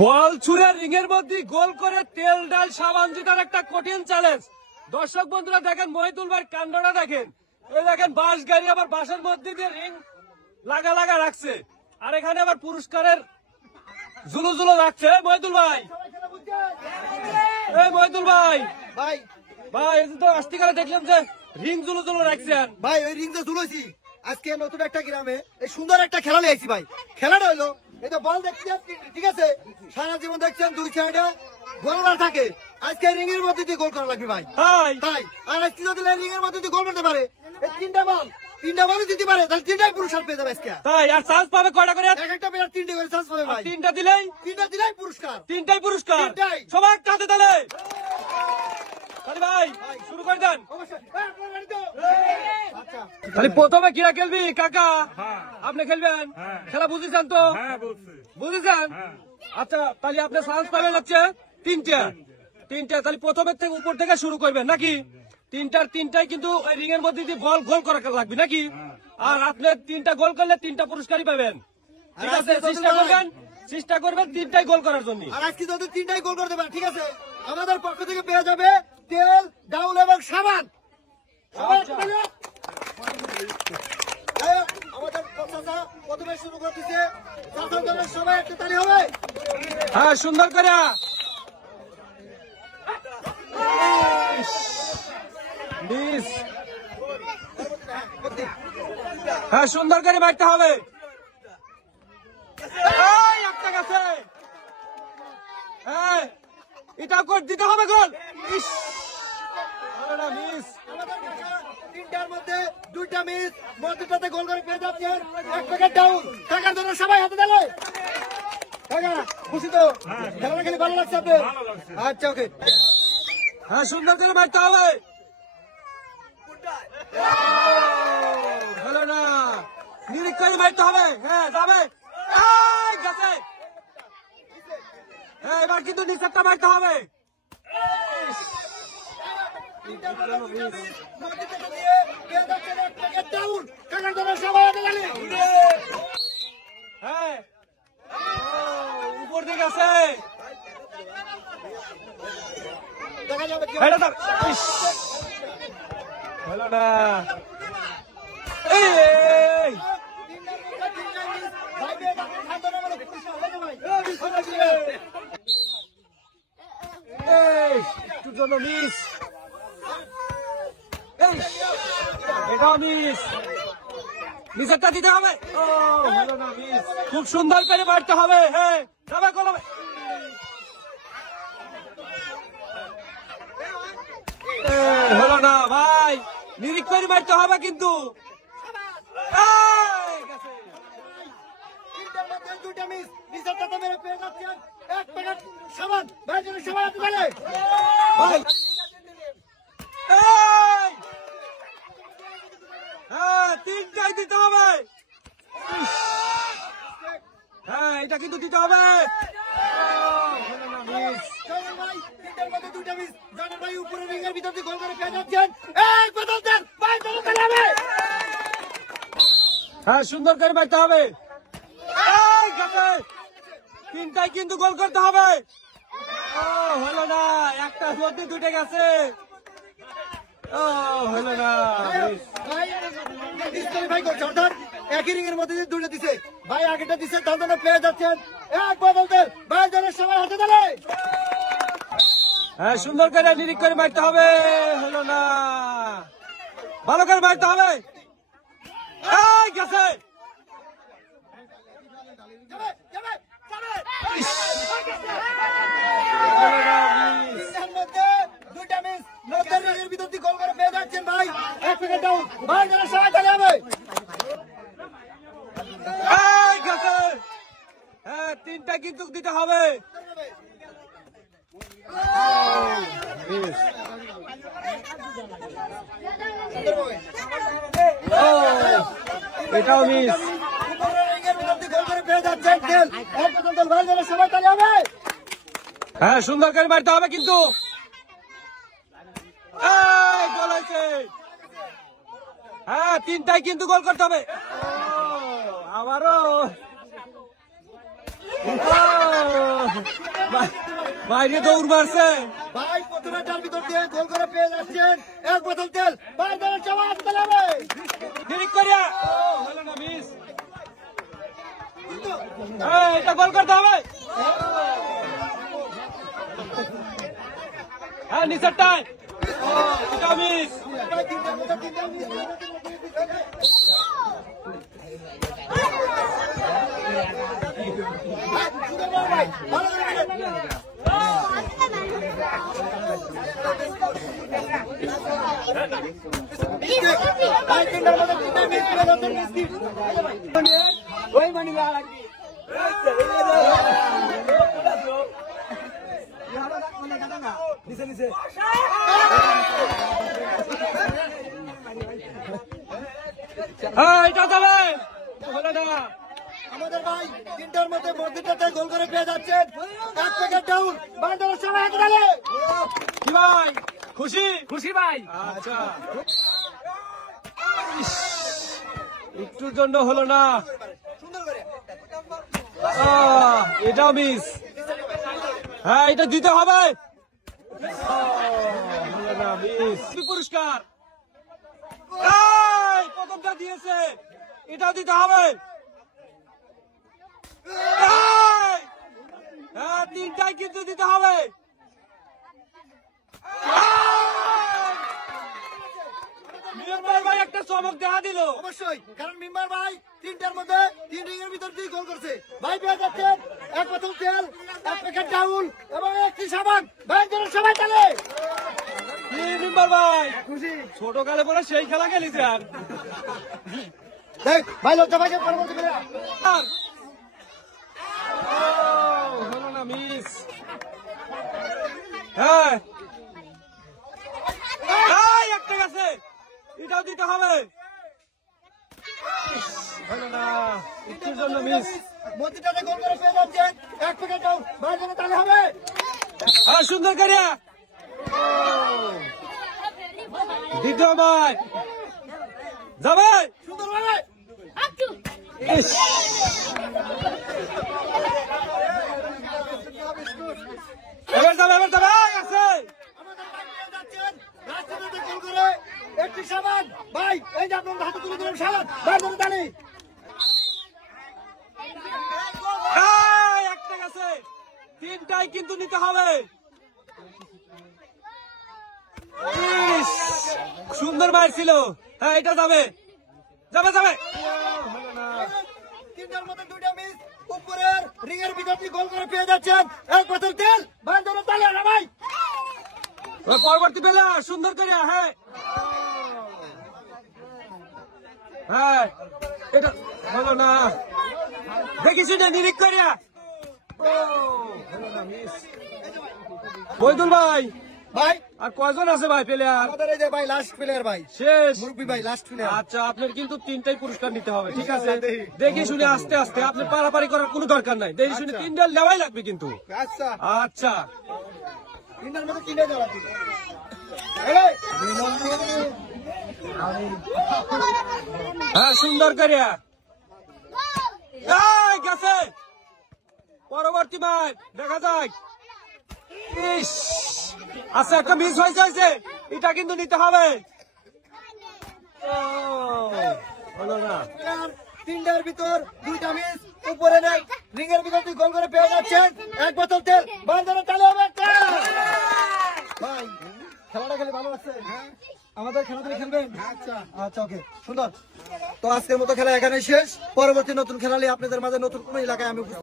বল ছুড়ে রিংয়ের মধ্যে গোল করে তেল ডাল সাবান জুতার একটা কঠিন চ্যালেঞ্জ। দর্শক বন্ধুরা দেখেন, মহিতুল ভাই কাণ্ডটা দেখেন। এই দেখেন বাঁশ গাড়ি আবার বাঁশের মধ্যে দিয়ে রিং লাগা লাগা রাখছে, আর এখানে আবার পুরস্কারের জুলো জুলো রাখছে। মহিতুল ভাই, এই মহিতুল ভাই ভাই ভাই তো আস্তিকারে দেখলাম যে রিং জুলো জুলো রাখছেন ভাই, ওই রিং তো ঝুলেছি। আজকে নতুন একটা গ্রামে এই সুন্দর একটা খেলা নিয়েছি ভাই। খেলাটা হইলো, এই তো বল দেখছেন, ঠিক আছে, সারা জীবন দেখছেন দুই সাইডে গোলমাল থাকে। আজকে রিং এর মধ্যে দিয়ে গোল করা লাগবে ভাই। তাই আর আজকে যদি রিং এর মধ্যে দিয়ে গোল করতে পারে, এই তিনটা বলই দিতে পারে, তাহলে তিনটাই পুরস্কার পেয়ে যাবে আজকে। তাই আর চান্স পাবে কয়টা করে? এক একটা প্লেয়ার তিনটে করে চান্স পাবে ভাই। তিনটা দিলেই পুরস্কার, তিনটাই পুরস্কার। তিনটাই। সবাই কাঁধে তালে ভাই শুরু করে দেন। তাহলে প্রথমে কিরা খেলবি? কাকা আপনি খেলবেন? খেলা বুঝেছেন তো? বুঝেছেন? আচ্ছা, তাহলে আপনি চান্স পাবেন হচ্ছে তিনটা। তাহলে প্রথমের থেকে উপর থেকে শুরু করবেন নাকি? তিনটাই কিন্তু ওই রিং এর মধ্যে দিয়ে বল গোল করা লাগবে নাকি? আর আপনি তিনটা গোল করলে তিনটা পুরস্কারই পাবেন। ঠিক আছে, চেষ্টা করবেন তিনটাই গোল করার জন্য। আর আজকে যদি তিনটাই গোল করতে পারে, ঠিক আছে, আমাদের পক্ষ থেকে পেয়ে যাবে তেল, ডাউল এবং সাবান। আমাদের প্রথমে শুরু করতেছে, সবাই একটা তালি হবে। হ্যাঁ, সুন্দর করে। হ্যাঁ, সুন্দর করে মারতে হবে। একটা গেছে। হ্যাঁ, এটা করে দিতে হবে গোল। মিস, তিনটার মধ্যে দুইটা মিস, মধ্যটাতে গোল করে পেয়ে যাচ্ছেন এক প্যাকেট ডাউল। টাকার জন্য সবাই হাতে দিলে টাকা খুশি তো? খেলাটা খেলে ভালো লাগছে আপনার? আচ্ছা, ওকে। হ্যাঁ, সুন্দর করে মারতে হবে। ভালো না, নিরিখ করে মারতে হবে। হ্যাঁ, যাবে। গেছে। হ্যাঁ, এবার কিন্তু নিচেরটা মারতে হবে। হ্যাঁ, উপর দিকে আছে। ভালো না। একটুর জন্য মিস, এটাও মিস। নিচেরটা দিতে হবে। ভালো না, মিস। খুব সুন্দর করে মারতে হবে। হ্যাঁ, সবাই কলমে। হলো না ভাই, নিরিখ করে মারতে হবে কিন্তু। দুইটা মিস, নিচেরটাতে মেরে পেয়ে যাচ্ছেন এক প্যাকেট সাবান। ভাইজনের সবাই হাতে তালে। হ্যাঁ, তিনটাই দিতে হবে। হ্যাঁ, এটা কিন্তু দিতে হবে। হ্যাঁ, সুন্দর করে মারতে হবে। তিনটাই কিন্তু গোল করতে হবে। হলো না, একটা মধ্যে দুটো গেছে। হলো না, একই রিং এর মধ্যে দুটো দিছে ভাই। আগেটা দিছে, তার জন্য পেয়ে যাচ্ছেন এক বদলতের ভাইজনের সবাই হাতে তালে। হ্যাঁ, সুন্দর করে নিরিখ করে মারতে হবে। হলো না, ভালো করে মারতে হবে। গেছে। দুইটা মিস, মধ্যে রিংয়ের ভিতর দিয়ে গোল করে পেয়ে যাচ্ছেন ভাই এক প্যাকেট ডাউন। ভাইজনের সবাই তালে হবে। হ্যাঁ, তিনটা কিন্তু দিতে হবে। এটাও মিস। হ্যাঁ, সুন্দর করে মারতে হবে কিন্তু। গোল হয়েছে। হ্যাঁ, তিনটাই কিন্তু গোল করতে হবে। আবারও বাইরে দৌড় মারছে। ভাই প্রথমেটার ভিতর দিয়ে গোল করে পেয়ে যাচ্ছেন এক বোতল তেল। ভাই ধরে চাওয়া আসতে ঠিক করিয়া হলো না মিস। এটা গোল করতে হবে। হ্যাঁ নিচেরটাই এটা মিস। ওই মানে এটা যাবে হলো না। আমাদের ভাই তিনটার মধ্যে মসজিদটাতে গোল করে পেয়ে যাচ্ছেন এক প্যাকেট ডাউন। ভাই ধরে সবাই হাতে তালে। কি ভাই খুশি? খুশি ভাই। আচ্ছা একটুর জন্য হলো না। এটাও মিস। হ্যাঁ এটা দিতে হবে। হলো না, মিস। কি পুরস্কার প্রথমটা দিয়েছে, এটাও দিতে হবে। হ্যাঁ তিনটাই কিন্তু দিতে হবে। মিম্বার ভাই একটা চমক দেখা দিল। অবশ্যই, কারণ মেম্বার ভাই তিনটার মধ্যে তিন রিংয়ের ভিতর দিয়ে গোল করছে। ভাই পেয়ে যাচ্ছেন এক বোতল তেল, এক প্যাকেট ডাউল এবং একটি সাবান। ভাই ধরে সবাই তালে। মিম্বার ভাই খুশি ছোট কালে পরে সেই খেলা খেলিছে আর দেখ ভাই লজ্জা ভাইকে পরবর্তী করে হলো না, মিস। হ্যাঁ একটা গেছে, এটাও দিতে হবে। হলো না, একটুর জন্য মিস। মসজিদটাতে গোল করে পেয়ে যাচ্ছেন এক প্যাকেট ডাউল। ভাই ধরে তালে হবে। সুন্দর করিয়া দ্বিতীয় ভাই যাবে। সুন্দর ভাবে ইস, এবার যাবে আছে। আমাদের ভাই পেয়ে যাচ্ছেন রাজনীতিতে গোল করে একটি সাবান। ভাই এই যে আপনার হাতে তুলে দিলেন সাবান। ভাই ধরে তালে। একটা গেছে, তিনটাই কিন্তু নিতে হবে। ইস, সুন্দর মার ছিল। হ্যাঁ এটা যাবে যাবে যাবে। হলো না। তিনটার মধ্যে দুইটা মিস। উপরের রিংয়ের ভিতর দিয়ে গোল করে পেয়ে যাচ্ছেন এক বোতল তেল। ভাই ধরে তালে না ভাই। ওই পরবর্তী বেলা সুন্দর করে। হ্যাঁ হ্যাঁ এটা হলো না, দেখিস নিরিখ করিয়া। বৈদুল ভাই ভাই আর কয়জন আছে ভাই প্লেয়ার? আমাদের এই যে ভাই লাস্ট প্লেয়ার ভাই শেষ। মুরব্বী ভাই লাস্ট প্লেয়ার। আচ্ছা আপনার কিন্তু তিনটাই পুরস্কার নিতে হবে, ঠিক আছে? দেখে শুনে আস্তে আস্তে, আপনি পারাপারি করার কোনো দরকার নাই। দেখে শুনে তিনটা নেওয়াই লাগবে কিন্তু। আচ্ছা আচ্ছা তিনটার মধ্যে তিনটা দেওয়া লাগবে। হ্যাঁ সুন্দর করিয়া গেছে। পরবর্তী ম্যাচ দেখা যাক। ইস, আচ্ছা একটা মিস হয়েছে, এটা কিন্তু নিতে হবে। হলো না। তিনটার ভিতর দুইটা মিস। উপরে নেই রিংয়ের ভিতর দিয়ে গোল করে পেয়ে যাচ্ছেন এক বোতল তেল। ভাই ধরে তালে হবে একটা। ভাই খেলাটা খেলে ভালো লাগছে। আমাদের খেলা তুমি খেলবেন? আচ্ছা আচ্ছা ওকে সুন্দর। তো আজকের মতো খেলা এখানে শেষ। পরবর্তী নতুন খেলা নিয়ে আপনাদের মাঝে নতুন কোন এলাকায় আমি